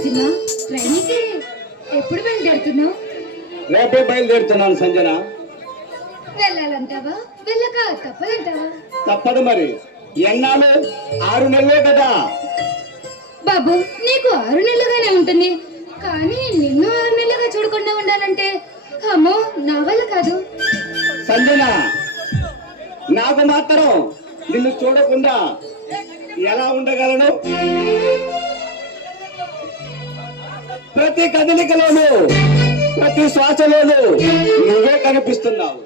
నరసింహ, ట్రైన్కి ఎప్పుడు బయలుదేరుతున్నావు? రేపే బయలుదేరుతున్నాను సంజన. వెళ్ళాలంటావా, వెళ్ళక తప్పదంటావా? తప్పదు మరి, ఎన్నాళ్ళు? 6 నెలలే కదా బాబు. నీకు 6 నెలలుగానే ఉంటుంది, కానీ నిన్ను 6 నెలలుగా చూడకుండా ఉండాలంటే అమ్మో, నా వల్ల కాదు. సంజన, నాకు మాత్రం నిన్ను చూడకుండా ఎలా ఉండగలను? ప్రతి కదలికలోనూ, ప్రతి శ్వాసలోనూ నువ్వే కనిపిస్తున్నావు.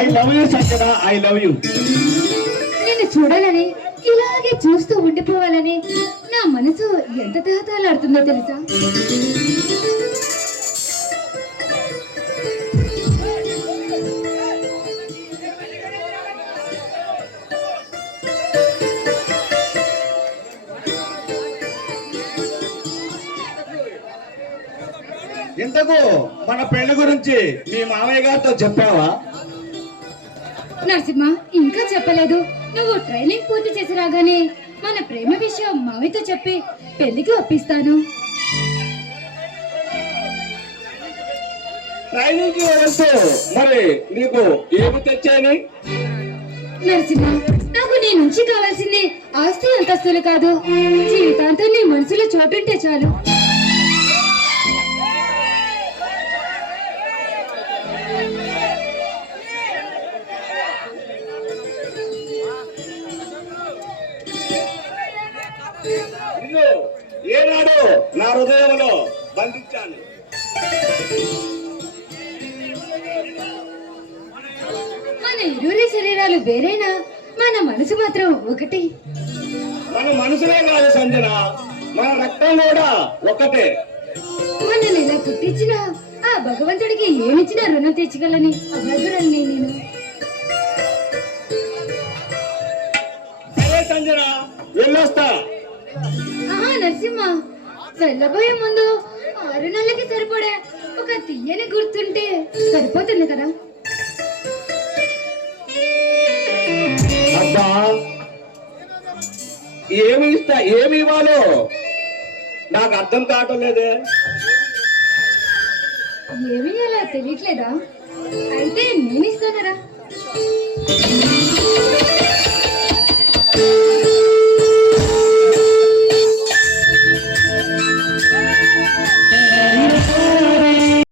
I love you Sanjana, I love you. నిన్ను చూడాలని, ఇలాగే చూస్తూ ఉండిపోవాలని నా మనసు ఎంత తహతలాడుతుందో తెలుసా? ఇంతకు మన పెళ్లి గురించి మీ మామయ్య గారితో చెప్పావా? నరసింహ, ఇంకా చెప్పలేదు. నువ్వు ట్రైనింగ్ పూర్తి చేసి రాగానే మన ప్రేమ విషయం మావితో చెప్పి పెళ్లికి ఒప్పిస్తాను. ట్రైనింగ్ కి వెళ్తూ మరి నీకు ఏమి తెచ్చాని? నరసింహ, నాకు నీ నుంచి కావాల్సింది ఆస్తి అంతస్తులు కాదు, జీవితాంతం నీ మనసులో చోటుంటే చాలు. నిన్ను ఏనాడు నా హృదయంలో బంధించాను. మన ఇరువురి శరీరాలు వేరేనా, మన మనసు మాత్రం ఒకటి. మన మనసులే కాదు సంజన, మన రక్తం కూడా ఒకటే. మనల్ని ఇలా పుట్టించిన ఆ భగవంతుడికి ఏమిచ్చినా రుణం తీర్చగలని అభద్రురాలిని నేను. సరే సంజన, వెళ్ళొస్తా. నరసింహ, వెళ్ళబోయే ముందు 6 నెలలకి సరిపడే ఒక తీయని గుర్తుంటే సరిపోతుంది కదా? అబ్బా, ఏమి ఇవ్వాలో నాకు అర్థం కావటం లేదే. ఏమి అలా తెలియట్లేదా? అయితే నేను ఇస్తానరా.